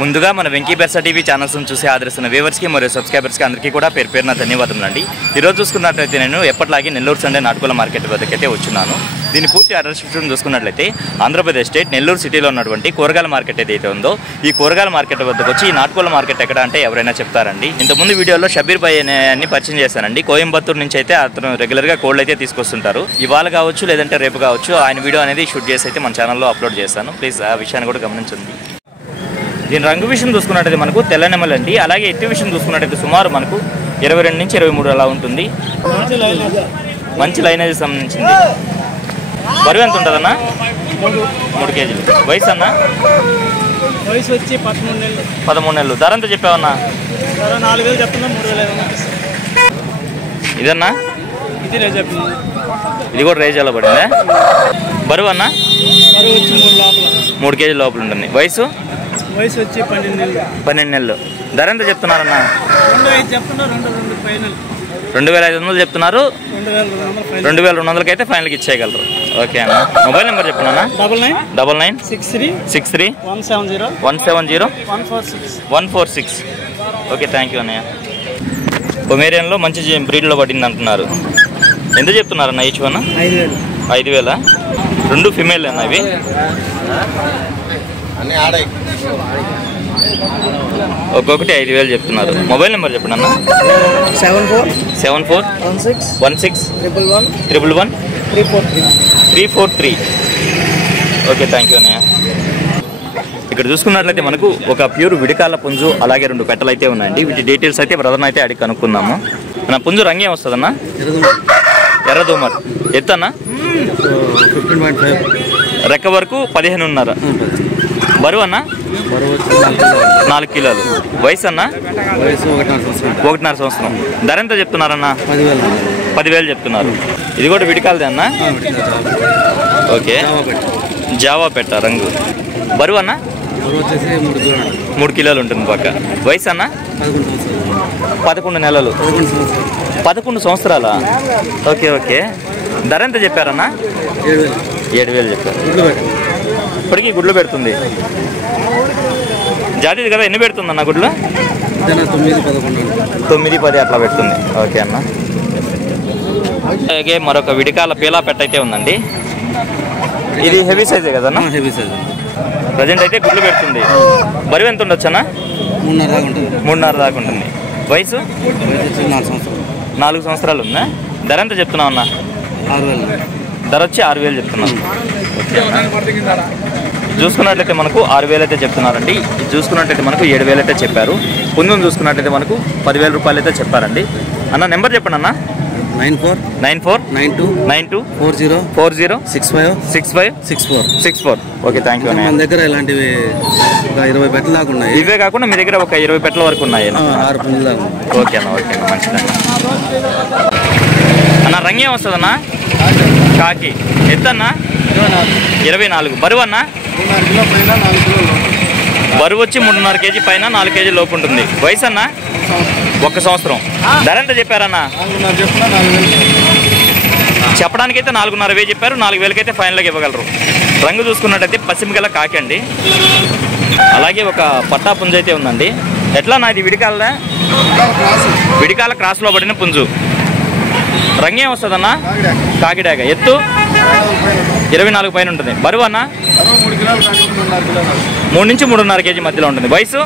ముందుగా మన వెంకీ బెర్సా టీవీ ఛానల్స్ని చూసి ఆదరిస్తున్న వ్యూవర్స్కి మరియు సబ్స్క్రైబర్స్కి అందరికీ కూడా పేరు పేరున ధన్యవాదములు అండి. ఈరోజు చూసుకున్నట్లయితే నేను ఎప్పటిలాగే నెల్లూరు సండే నాటుకోళ్ల మార్కెట్ వద్దకైతే వచ్చున్నాను. దీని పూర్తి అడ్రస్ చూసుకున్నట్లయితే ఆంధ్రప్రదేశ్ స్టేట్ నెల్లూరు సిటీలో ఉన్నటువంటి కూరగాయల మార్కెట్ ఏదైతే ఉందో ఈ కూరగాయల మార్కెట్ వద్దకు వచ్చి ఈ నాటుకోళ్ల మార్కెట్ ఎక్కడ అంటే ఎవరైనా చెప్తారండి. ఇంతకుముందు వీడియోలో షబీర్ భాయ్ అని పరిచయం చేశానండి. కోయంబత్తూరు నుంచి అయితే అతను రెగ్యులర్గా కోళ్ళు అయితే తీసుకొస్తుంటారు. ఇవాళ కావచ్చు లేదంటే రేపు కావచ్చు ఆయన వీడియో అనేది షూట్ చేసి అయితే మన ఛానల్లో అప్లోడ్ చేస్తాను. ప్లీజ్ ఆ విషయాన్ని కూడా గమనించండి. దీని రంగు విషయం చూసుకున్నట్టయితే మనకు తెల్ల నెమలి అండి. అలాగే ఎత్తు విషయం చూసుకున్నట్టయితే సుమారు మనకు 22 నుంచి 23 అలా ఉంటుంది. మంచి లైనేజ్ సంబంధించింది. బరువు ఎంత ఉంటుందన్నా? 3 కేజీలు. వయసు అన్న? వయసు వచ్చి 13 నెలలు. ధర ఎంత చెప్పావన్నా? 4,000 చెప్తున్నా. 3,500. ఇదన్నా? ఇది కూడా రేజాలో పడిందా? బరువు అన్న? బరువు వచ్చి 3 కేజీల లోపల ఉంటుంది. వయసు వచ్చి 12 నెలలు. ధర ఎంత చెప్తున్నారన్నా? 2,500 చెప్తున్నారు. 2,200కి అయితే ఫైనల్కి ఇచ్చేయగలరు. ఓకే అన్న. మొబైల్ నెంబర్ చెప్పండి. 9963 170 146. ఓకే, థ్యాంక్ యూ అన్నయ్య. పొమేరియన్లో మంచి బ్రీడ్లో పడింది అంటున్నారు. ఎంత చెప్తున్నారన్న ఈచ్ వన్? 5,000. 2 ఫిమేల్ అన్న ఇవి. ఒక్కొక్కటి 5,000 చెప్తున్నారు. మొబైల్ నెంబర్ చెప్పండి అన్న. 74161111 ఓకే, థ్యాంక్ యూ అన్నయ్య. ఇక్కడ చూసుకున్నట్లయితే మనకు ఒక ప్యూర్ విడికాల పుంజు అలాగే 2 పెట్టలు అయితే ఉన్నాయండి. వీటి డీటెయిల్స్ అయితే బ్రదర్ని అయితే అడిగి కనుక్కుందాము. మన పుంజు రంగేం వస్తుందన్నా? ఎర్రదూమర్. ఎత్తన్నా? 15.5. రెక్క వరకు 15.5. బరువు అన్న? 4 కిలోలు. వయసు అన్న? 1.5 సంవత్సరం. ధర ఎంత చెప్తున్నారన్న? 10,000 చెప్తున్నారు. ఇది కూడా విడికాలదే అన్న? ఓకే, జావా పెట్ట రంగు. బరువు అన్న? 3 కిలోలు ఉంటుంది పక్క. వయసు అన్న? 11 నెలలు. 11 సంవత్సరాలా? Okay okay. ధర ఎంత చెప్పారన్నా? 7,000 చెప్పారు. ఇప్పటికీ గుడ్లు పెడుతుంది. జాతిది కదా, ఎన్ని పెడుతుందన్న గుడ్లు? 9-10 అట్లా పెడుతుంది. ఓకే అన్న. అలాగే మరొక విడికాల పీలా పెట్ట అయితే ఉందండి. ఇది హెవీ సైజే కదన్నా? Heavy size. ప్రజెంట్ అయితే గుడ్లు పెడుతుంది. బరువు ఎంత ఉండొచ్చు అన్న? 3.5 దాకా ఉంటుంది. వయసు 4 సంవత్సరాలు ఉందా? ధర ఎంత చెప్తున్నావు అన్న? 6,000. ధర వచ్చి 6,000 చెప్తున్నారు. చూసుకున్నట్లయితే మనకు 6,000 అయితే చెప్తున్నారండి. ఇది చూసుకున్నట్లయితే మనకు 7,000 అయితే చెప్పారు. పుంజును చూసుకున్నట్లయితే మనకు 10,000 రూపాయలు అయితే చెప్పారండి. అన్న నెంబర్ చెప్పండి అన్న. 9492 40 6564. ఓకే, థ్యాంక్ యూ అన్న. మన దగ్గర ఇలాంటివి 20 పెట్టలు దాకా ఉన్నాయి. ఇవే కాకుండా మీ దగ్గర ఒక 20 పెట్టల వరకు ఉన్నాయి. 6 పుంజులు దాకా. ఓకే అన్న. ఓకే అన్న, మంచిదన్న. అన్న రంగేం వస్తుందన్నా? కాకి. ఎత్తన్నా? 24. బరువు అన్న? బరువు వచ్చి 3.5 కేజీ పైన 4 కేజీల లోపు ఉంటుంది. వయసు అన్న? 1 సంవత్సరం. ధర ఎంత చెప్పారన్నా? చెప్పడానికైతే 4,500 చెప్పారు. 4,000 అయితే ఫైనల్గా ఇవ్వగలరు. రంగు చూసుకున్నట్టయితే పశ్చిమగల కాకి అండి. అలాగే ఒక పట్టా పుంజు అయితే ఉందండి. ఎట్లా నా ఇది విడికాల క్రాస్లో పడిన పుంజు. రంగేం వస్తుందన్నా? కాకిడాక. ఎత్తు 24 పైన ఉంటుంది. బరువు అన్న? 3 నుంచి 3.5 కేజీ మధ్యలో ఉంటుంది. వయసు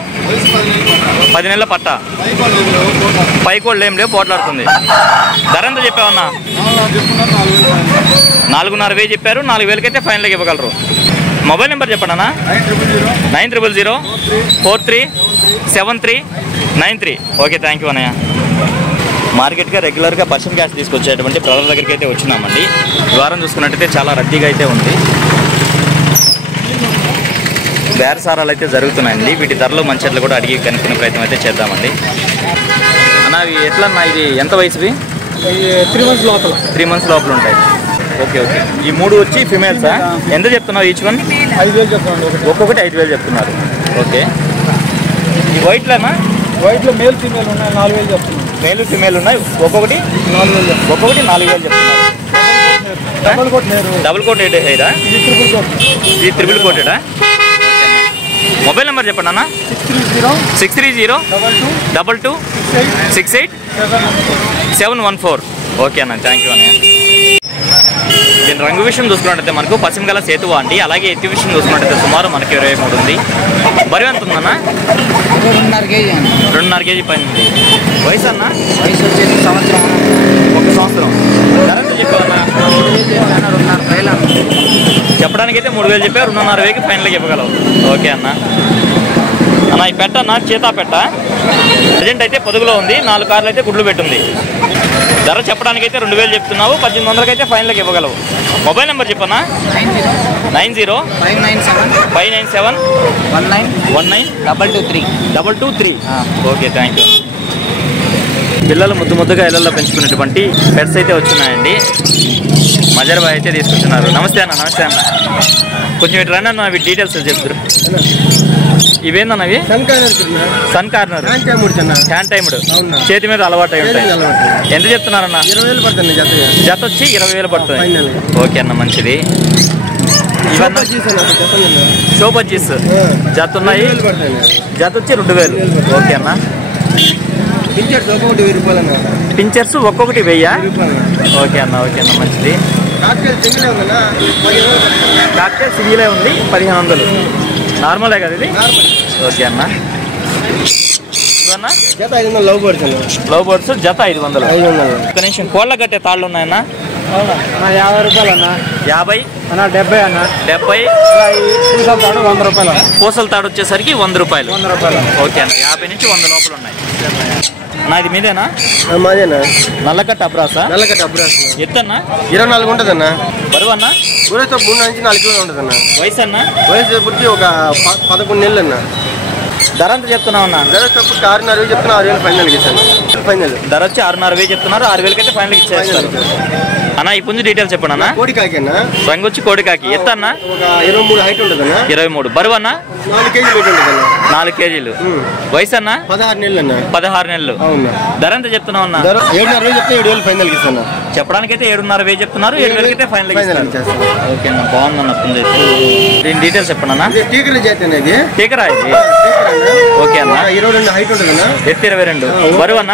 10 నెలల పట్ట. పైకోళ్ళు ఏం లేవు, పోట్లాడుతుంది. ధర ఎంత చెప్పావన్నా? 4,500 చెప్పారు. 4,000 అయితే ఫైనల్గా ఇవ్వగలరు. మొబైల్ నెంబర్ చెప్పండి అన్న. 9000 437393. ఓకే, థ్యాంక్ యూ అన్నయ్య. మార్కెట్గా రెగ్యులర్గా పర్షియన్ క్యాట్స్ తీసుకొచ్చేటువంటి బ్రదర్ దగ్గరికి అయితే వచ్చినామండి. ఈ వారం చూసుకున్నట్టయితే చాలా రద్దీగా అయితే ఉంది. బేరసారాలు అయితే జరుగుతున్నాయండి. వీటి ధరలు మంచిట్లు కూడా అడిగి కనుక్కునే ప్రయత్నం అయితే చేద్దామండి. అన్న ఎట్లా అన్న ఇది ఎంత వయసువి? 3 మంత్స్ లోపల ఉంటాయి. Okay okay. ఈ 3 వచ్చి ఫిమేల్సా? ఎంత చెప్తున్నావు ఈచ్ వన్? 5,000 చెప్తున్నాను. ఒక్కొక్కటి 5,000 చెప్తున్నారు. ఓకే. ఈ వైట్లోనా? వైట్లో మేల్ ఫీమేల్ ఉన్నాయి. 4,000 చెప్తున్నాను. మేలు ఫిమేల్ ఉన్నాయి. ఒక్కొక్కటి 4,000 చెప్తున్నారు. డబుల్ కోట్ హెయిరా? ఇది ట్రిపుల్ కోటెడా? మొబైల్ నెంబర్ చెప్పండి అన్న. 630-2268-714. ఓకే అన్న, థ్యాంక్ యూ అన్నయ్య. దీని రంగు విషయం చూసుకున్నట్టయితే మనకు పశ్చిమ గల సేతువా అండి. అలాగే ఎత్తి విషయం చూసుకున్నట్టయితే సుమారు మనకి 23 ఉంది. బరువు ఎంత ఉందన్న? 2.5 కేజీ పైన ఉంది. వయసు అన్న? వయసు వచ్చేసి 1 సంవత్సరం. 1 సంవత్సరం. ధర చెప్పావన్నా? చెప్పడానికైతే 3,000 చెప్పారు. 2,500 ఫైనల్గా చెప్పగలవు. ఓకే అన్న. అన్న ఈ పెట్ట అన్న చేతా పెట్ట ప్రజెంట్ అయితే పొదుగులో ఉంది. 4 కార్లు అయితే గుడ్లు పెట్టుంది. ధర చెప్పడానికైతే 2,000 చెప్తున్నావు. 1,800 అయితే ఫైనల్గా ఇవ్వగలవు. మొబైల్ నెంబర్ చెప్పన్నా? 90-597-19-223. Okay, thank you. పిల్లలు ముద్దుగా ఇళ్లలో పెంచుకునేటువంటి పెట్స్ అయితే వచ్చినాయండి. మజర్ బాయ్ అయితే తీసుకుంటున్నారు. నమస్తే అన్న. నమస్తే అన్న. కొంచెం ఇటు రండి అన్న, అవి డీటెయిల్స్ చెప్తారు. ఇవేందన్న అవి? సన్ కార్నర్ హ్యాండ్ టైమ్డ్, చేతి మీద అలవాటు అయి ఉంటాయి. ఎంత చెప్తున్నారన్న? 20,000 పడుతుంది జత వచ్చి 20,000 పడుతుంది. ఓకే అన్న, మంచిది. ఇవన్నీ షోబజ్జీస్ జత ఉన్నాయి. జత వచ్చి 2,000. ఓకే అన్న. పించర్స్ ఒక్కొక్కటి 1000. ఓకే అన్న. ఓకే అన్న, మంచిది. కాక్టైల్ సింగిలే ఉంది, 1,500. నార్మలే కదా ఇది? ఓకే అన్న. ఇవన్నా జత 500 లవ్ బర్డ్స్. లవ్ బర్డ్స్ జత 500. ఒక నిమిషం. కోళ్ళ కట్టే తాళ్ళు ఉన్నాయన్న? 50 రూపాయలు అన్న. 50 అన్న. 70 అన్న. 70. పూసల తాడు 100 రూపాయలు. పూసల తాడు వచ్చేసరికి 100 రూపాయలు. 100 రూపాయలు. ఓకే అన్న. 50 నుంచి 100 లోపల ఉన్నాయి. నా ఇది మీదేనా? మాదేనా? నల్లకట్ట అబ్రాసా? నల్లకట్ట అబ్రాస్. ఎత్తన్నా? 24 ఉంటుంది అన్న. బరువు అన్న? ఊరితో 3 నుంచి 4 కిలోలు ఉంటుంది అన్న. వయసు అన్న? వయసు ఎప్పటికి ఒక 11 నెలలు అన్న. ధర ఎంత చెప్తున్నావు అన్న? ధర ఎప్పటికి 6,500 చెప్తున్నా. 6,000 ఫైనల్ ఇస్తాను. ఫైనల్ ధర వచ్చి 6,500 చెప్తున్నారు. 6,000 అయితే ఫైనల్ ఇచ్చేస్తారు అన్న. ఈ పుంజు డీటెయిల్స్ చెప్పండి అన్న. కోడికాకి అన్న. రంగు వచ్చి కోడికాకి. ఎత్త అన్న? ఒక 23 హైట్ ఉంటుంది అన్న. 23. బరువు అన్న? 4 కేజీలు ఉంటుంది అన్న. 4 కేజీలు. వయసు అన్న? 16 నెలలు అన్న. 16 నెలలు. అవునా? ధర ఎంత చెప్తున్నావు అన్న? ధర 7,500 చెప్తే 7,000 ఫైనల్ ఇస్తాను. చెప్పడానికైతే 7,500 చెప్తున్నారు. 7,000 అయితే ఫైనల్ ఇచ్చేస్తాను. ఓకే అన్న, బాగుందన్న పుంజు. దీని డీటెయిల్స్ చెప్పండి అన్న. టీకర జాతి అనేది. టీకరా ఇది? ఓకే అన్న. 22 హైట్ ఉంటుంది అన్న. ఎత్తు 22. బరువు అన్న?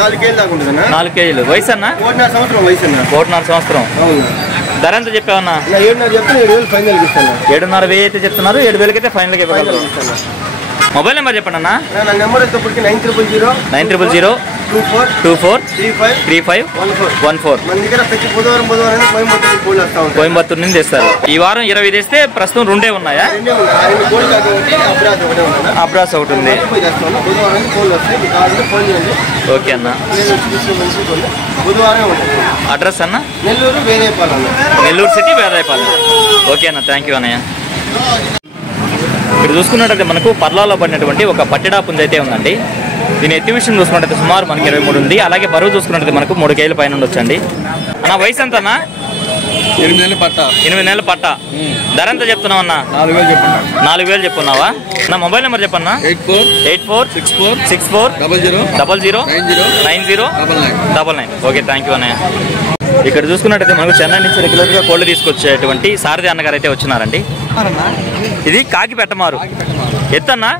4 కేజీలు దాకా ఉంటుంది అన్న. 4 కేజీలు. వయసు అన్న? 1.5 సంవత్సరం వయసు అన్న. 1.5 సంవత్సరం. అవునా? ధర ఎంత చెప్పావన్నా? 7,500 చెప్తే 7,000 ఫైనల్ ఇస్తాను. 7,500 అయితే చెప్తున్నారు. 7,000 అయితే ఫైనల్గా ఇవ్వగలరు. మొబైల్ నెంబర్ చెప్పండి అన్న. నా నెంబర్ వచ్చేప్పటికి 900-900-24-35-14. మన దగ్గర ప్రతి బుధవారం కోయంబత్తూరు కోళ్ళు వస్తా ఉంటాయి. కోయంబత్తూరు నుంచి తెస్తారు. ఈ వారం 20 తెస్తే ప్రస్తుతం 2 ఉన్నాయా? 2 ఉన్నాయి. 2 కోళ్ళు కాదు, అబ్రాస్ ఒకటే ఉంది. అబ్రాస్ ఒకటి ఉంది. బుధవారం కోళ్ళు వస్తాయి. మీకు కావాలంటే ఫోన్ చేయండి. ఓకే అన్న. బుధవారం ఉంటుంది. అడ్రస్ అన్న? నెల్లూరు వేరేపాలెం. నెల్లూరు సిటీ వేదాయపాలెం. ఓకే అన్న, థ్యాంక్ యూ అన్నయ్య. ఇక్కడ చూసుకున్నట్టయితే మనకు పర్లాలో పడినటువంటి ఒక పట్టెడా పుంజ అయితే ఉందండి. దీని ఎత్తి విషయం చూసుకున్నట్టయితే సుమారు మనకి 23 ఉంది. అలాగే బరువు చూసుకున్నట్టయితే మనకు 3 కేజీల పైన ఉండొచ్చండి. అన్న వయసు ఎంత అన్న? 8 నెలల పట్ట. 8 నెలల పట్ట. ధర ఎంత చెప్తున్నావు అన్న? 4,000 చెప్పున్నా. 4,000 చెప్పున్నావా? నా మొబైల్ నెంబర్ చెప్పన్నా. 846460009099. ఓకే, థ్యాంక్ యూ అన్నయ్య. ఇక్కడ చూసుకున్నట్టయితే మనకు చెన్నై నుంచి రెగ్యులర్గా కోళ్ళు తీసుకొచ్చేటువంటి సారథి అన్నగారు అయితే వచ్చినారండి. ఇది కాకి పెట్టమారు. ఎత్తన్నా?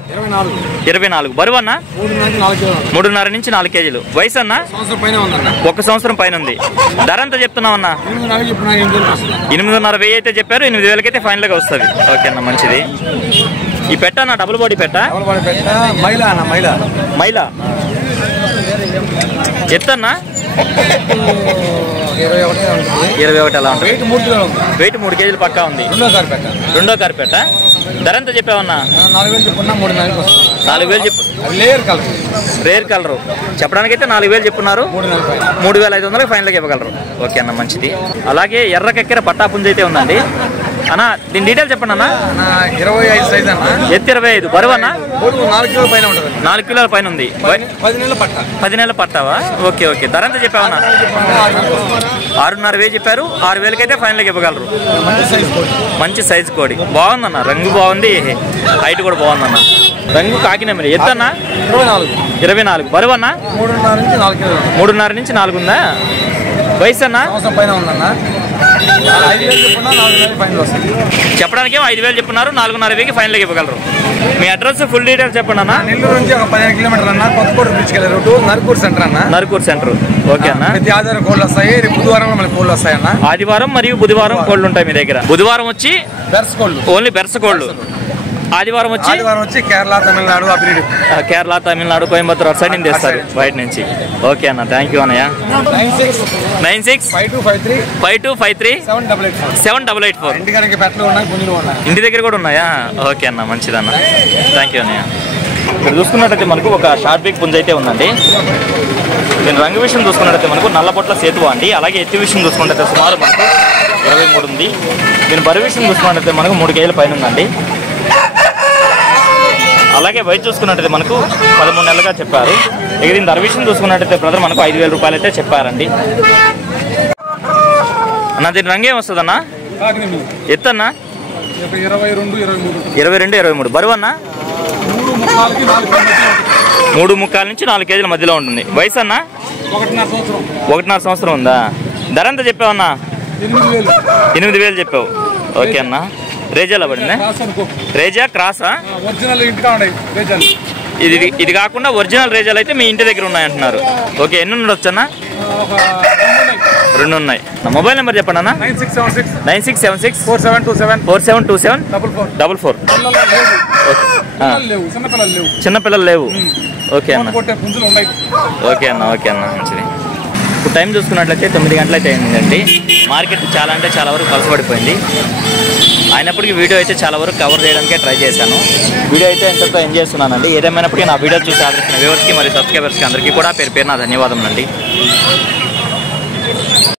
24. బరువు అన్న? 3.5 నుంచి 4 కేజీలు. వయసు అన్న? 1 సంవత్సరం పైన ఉంది. ధర ఎంత చెప్తున్నావు అన్న? 8,500 అయితే చెప్పారు. 8,000 అయితే ఫైనల్గా వస్తుంది. ఓకే అన్న, మంచిది. ఈ పెట్ట అన్న డబుల్ బాడీ పెట్ట? మైలా. ఎత్తన్నా? 21 అలా ఉంటుంది. వెయిట్ 3 కేజీలు పక్కా ఉంది. రెండో కారు పెట్ట. ధర ఎంత చెప్పావన్నా? 4,000 చెప్పు. Rare colour. చెప్పడానికైతే 4,000 చెప్పున్నారు. 3,500 ఫైనల్గా ఇవ్వగలరు. ఓకే అన్న, మంచిది. అలాగే ఎర్రకెక్కెర పట్టా పుంజ అయితే ఉందండి అన్న. దీని డీటెయిల్ చెప్పండి అన్న. 25 సైజ్ అన్న. ఎత్తు 25. బరువు అన్న? 4 కిలోల పైన ఉంటుంది. 4 కిలోల పైన ఉంది. 10 నెలల పట్ట. 10 నెలల పట్టావా? Okay okay. ధర ఎంత చెప్పావన్నా? 6,500 చెప్పారు. 6,000 అయితే ఫైనల్గా ఇవ్వగలరు. మంచి సైజు కోడి. బాగుందన్న, రంగు బాగుంది, హైట్ కూడా బాగుందన్న. రంగు కాకినమిరి. ఎత్తన్నా? 24. బరువు అన్న? 3.5 నుంచి 4 కిలోలు. 3.5 నుంచి 4 ఉందా? వయసు అన్న? సంవత్సరం పైన ఉందన్న. 5,000 చెప్పున్నా 4,500 ఫైనల్ వస్తుంది. చెప్పడానికి 5,000 చెప్పున్నారు, 4,500కి ఫైనల్కి ఇవ్వగలరు. మీ అడ్రస్ ఫుల్ డీటెయిల్స్ చెప్పండి అన్న. నెల్లూరు నుంచి ఒక 15 కిలోమీటర్లు అన్న. కొత్తకోట బ్రిడ్జ్కి వెళ్ళే రూటు నరుకూరు సెంటర్ అన్న. నరుకూరు సెంటర్. ఓకే అన్న. ప్రతి ఆదివారం కోళ్ళు వస్తాయి. రేపు బుధవారం మళ్ళీ కోళ్ళు వస్తాయి అన్న. ఆదివారం మరియు బుధవారం కోళ్ళు ఉంటాయి మీ దగ్గర. బుధవారం వచ్చి బెర్స్ కోళ్ళు, ఓన్లీ బెర్స కోళ్ళు. ఆదివారం వచ్చి కేరళ, తమిళనాడు, అభివృద్ధి. కేరళ, తమిళనాడు, కోయంబత్తూరు అటు సైడ్ నుంచి తెస్తారు బయట నుంచి. ఓకే అన్న, థ్యాంక్ యూ అన్నయ్య. 965253 7884. ఇంటి దగ్గర కూడా ఉన్నాయా? ఓకే అన్న, మంచిదన్న, థ్యాంక్ యూ అన్నయ్య. ఇక్కడ చూసుకున్నట్టయితే మనకు ఒక షార్ట్ బిగ్ పుంజ అయితే ఉందండి. దీని రంగు విషయం చూసుకున్నట్టయితే మనకు నల్లబొట్ల సేతువ అండి. అలాగే ఎత్తి విషయం చూసుకున్నట్టయితే సుమారు మనకు 23 ఉంది. దీని బరువు విషయం చూసుకున్నట్టయితే మనకు 3 కేజీల పైన ఉందండి. అలాగే వయసు చూసుకున్నట్టయితే మనకు 13 నెలలుగా చెప్పారు. ఇక దీని ధర విషయం చూసుకున్నట్టయితే బ్రదర్ మనకు 5,000 రూపాయలు అయితే చెప్పారండి. అన్న దీని రంగు ఏం వస్తుంది అన్న? ఎత్తన్నా 22-23. బరువు అన్న 3.5 నుంచి 4 కేజీల మధ్యలో ఉంటుంది. వయసు అన్న 1.5 సంవత్సరం ఉందా? ధర ఎంత చెప్పావన్నా? 8,000 చెప్పావు. ఓకే అన్న. రేజాలో పడిందా? రేజా క్రాసా? ఇది కాకుండా ఒరిజినల్ రేజాలు అయితే మీ ఇంటి దగ్గర ఉన్నాయంటున్నారు. ఓకే, ఎన్ని ఉండొచ్చు అన్న? 2 ఉన్నాయి. మొబైల్ నెంబర్ చెప్పండి అన్న. 9676 4727 44. చిన్నపిల్లలు లేవు. ఓకే అన్న. ఓకే అన్న, ఓకే అన్న, మంచిది. ఇప్పుడు టైం చూసుకున్నట్లయితే 9 గంటలు అయితే అయిందండి. మార్కెట్ చాలా అంటే చాలా వరకు కలసపడిపోయింది. అయినప్పటికీ వీడియో అయితే చాలా వరకు కవర్ చేయడానికే ట్రై చేశాను. వీడియో అయితే ఎంతో ఎంజాయ్ చేస్తున్నానండి. ఏదేమైనప్పటికీ నా వీడియో చూసి ఆదరిస్తున్న వ్యూవర్స్కి మరియు సబ్స్క్రైబర్స్కి అందరికీ కూడా పేరు పేరు నా ధన్యవాదములండి.